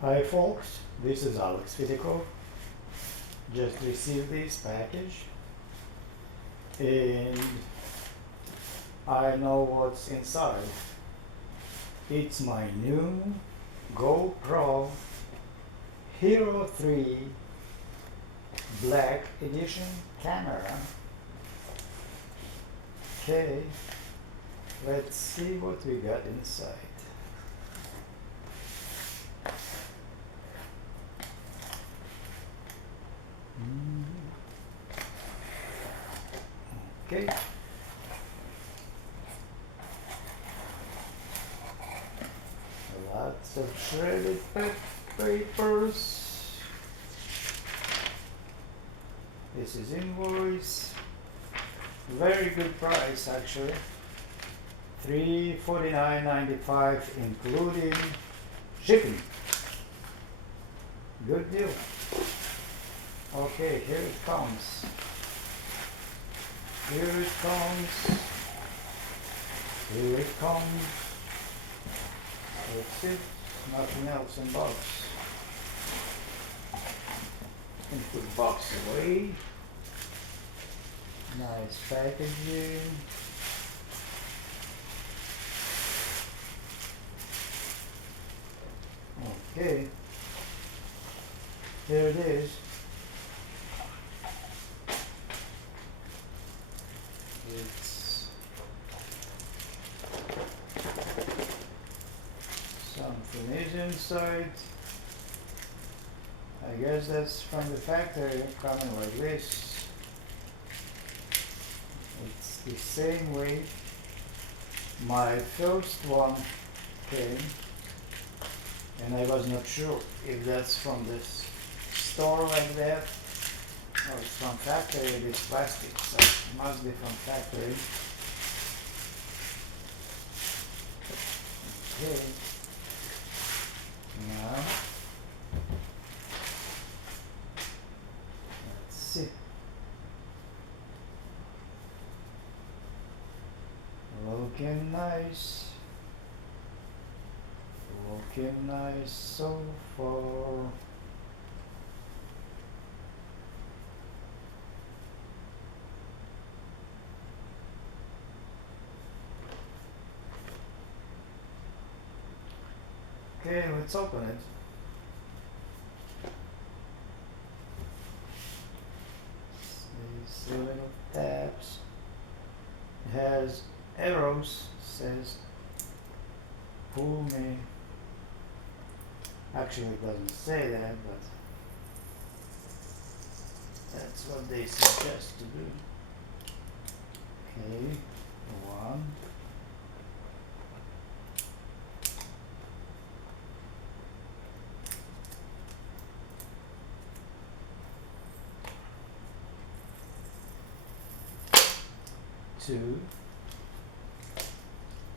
Hi folks, this is Alex Fidiko. Just received this package and I know what's inside. It's my new GoPro Hero 3 Black Edition camera. Okay, let's see what we got inside. Okay. Lots of shredded papers. This is invoice. Very good price actually. $349.95 including shipping. Good deal. Okay, here it comes. Here it comes. Here it comes. That's it. Nothing else in box. And put the box away. Nice packaging. Okay. Here it is. It's something is inside. I guess that's from the factory, coming like this. It's the same way my first one came, and I was not sure if that's from this store like that or it's from factory. It's plastic, so it must be from factory. Okay. Now let's see. Looking nice. Looking nice so far. Okay, let's open it. These little tabs. It has arrows, says pull me. Actually it doesn't say that, but that's what they suggest to do. Okay, one. Two.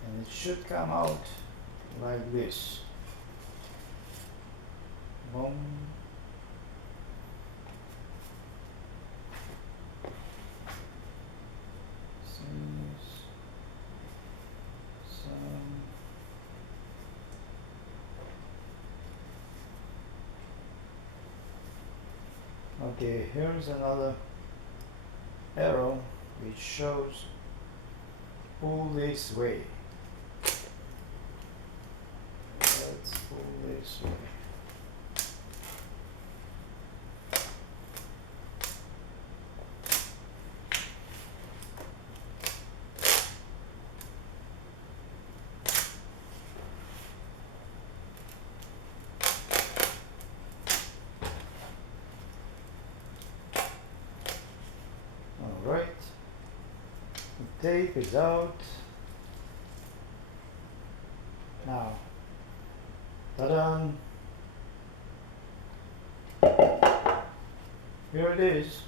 And it should come out like this. Boom. Okay, here's another arrow which shows pull this way. Let's pull this way. Alright, the tape is out. Now, ta-da! Here it is.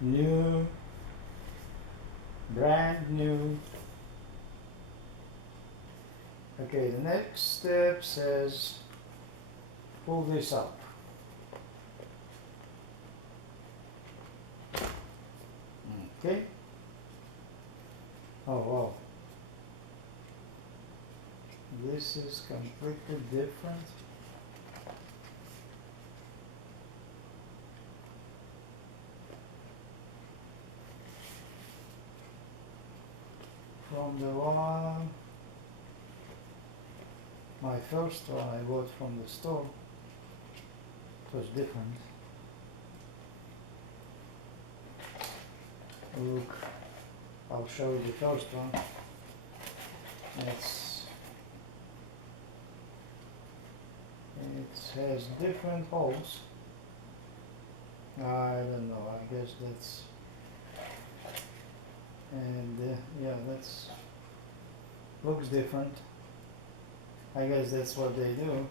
New, brand new. Okay, the next step says pull this up. Okay. Oh wow. this is completely different. From the one, my first one I bought from the store, it was different. Look, I'll show you the first one. It has different holes. I don't know, I guess that's, and yeah, that's, looks different. I guess that's what they do.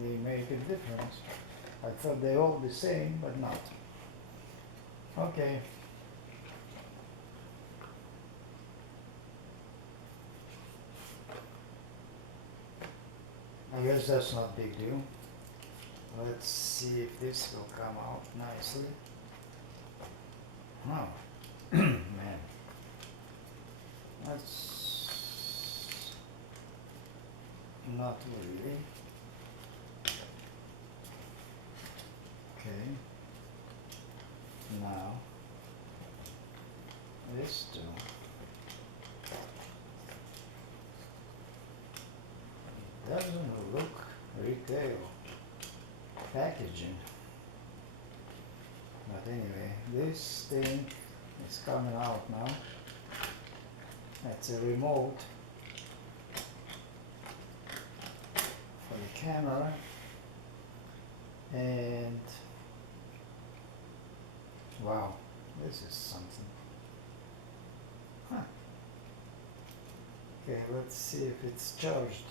They make a difference. I thought they all the same, but not. Okay. I guess that's not a big deal. Let's see if this will come out nicely. Oh, man. That's not really. Okay. Now, this too. It doesn't look retail packaging. But anyway, this thing is coming out now. That's a remote for the camera, and wow, this is something. Huh. Okay, let's see if it's charged.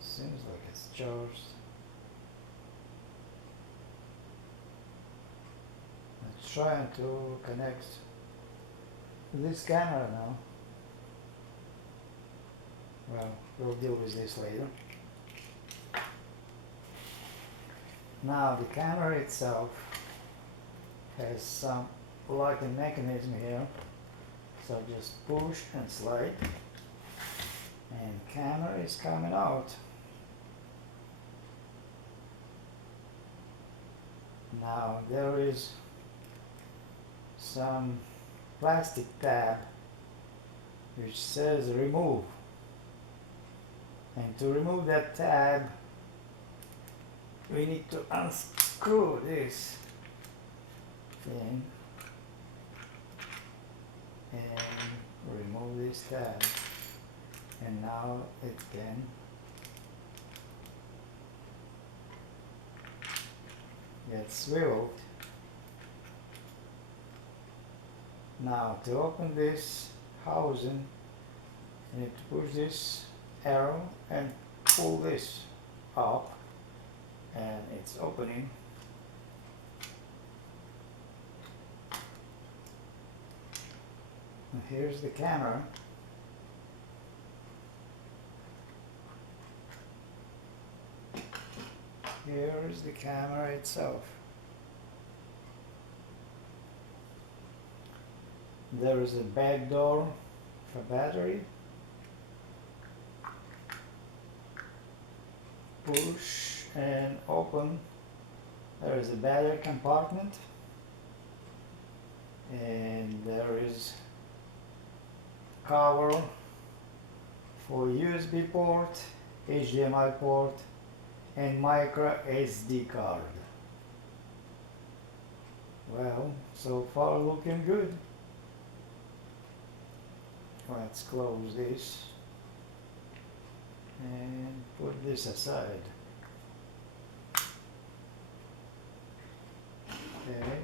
Seems like it's charged. I'm trying to connect this camera now. Well, we'll deal with this later. Now the camera itself has some locking mechanism here. So just push and slide, and camera is coming out. Now there is some plastic tab which says remove, and to remove that tab we need to unscrew this thing and remove this tab, and now it can get swiveled. Now to open this housing, you need to push this arrow and pull this up, and it's opening. And here's the camera. Here is the camera itself. There is a back door for battery. Push and open. There is a battery compartment, and there is cover for USB port, HDMI port, and micro SD card. Well, so far looking good. Let's close this and put this aside. Okay.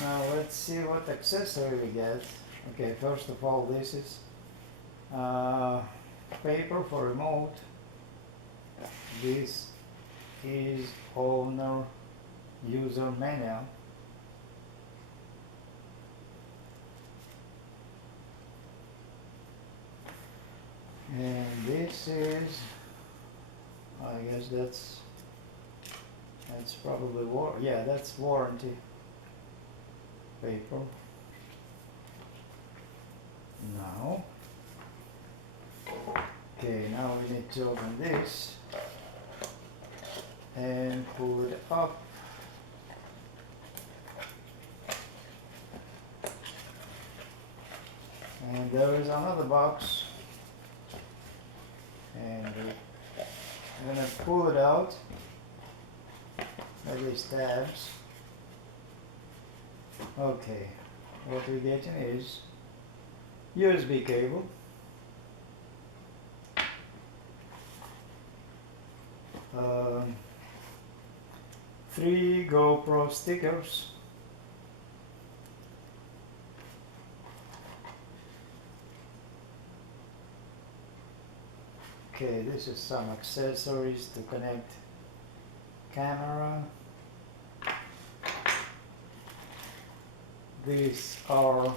Now let's see what accessory we get. Okay, first of all, this is paper for remote. This is owner user manual. And this is, I guess that's probably that's warranty paper. Now, okay, now we need to open this and pull it up. And there is another box, and I'm gonna pull it out at these tabs. Okay, what we're getting is USB cable, um, 3 GoPro stickers, okay, this is some accessories to connect camera. These are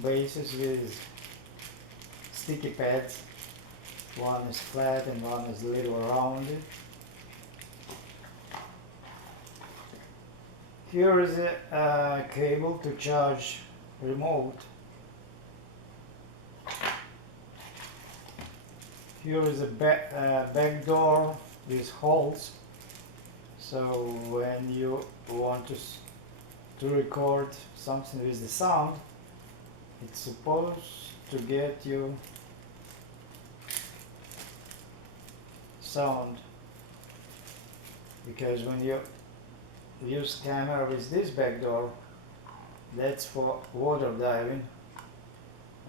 bases with sticky pads. One is flat and one is a little rounded. Here is a cable to charge remote. Here is a back door with holes, so when you want to record something with the sound, it's supposed to get you sound, because when you use camera with this back door, that's for water diving,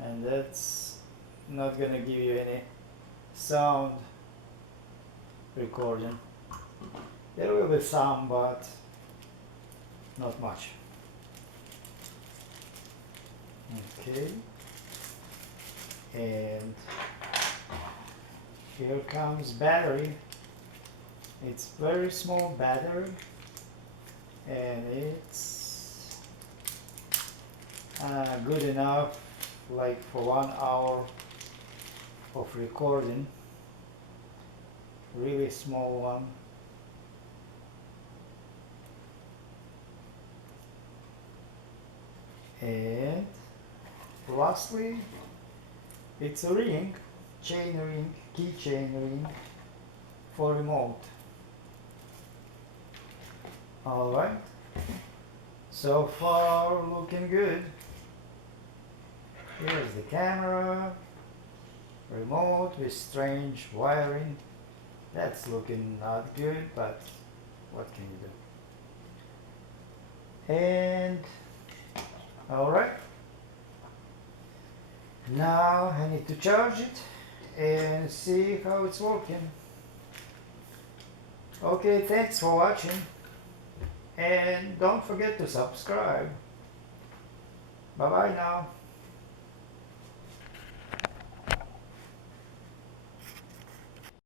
and that's not gonna give you any sound recording. There will be some, but not much. Okay, and here comes battery. It's very small battery, and it's good enough like for 1 hour of recording. Really small one. And lastly, it's a ring, chain ring, keychain ring for remote. Alright, so far looking good. Here's the camera, remote with strange wiring. That's looking not good, but what can you do? And alright, now I need to charge it and see how it's working. Okay, thanks for watching, and don't forget to subscribe. Bye bye now.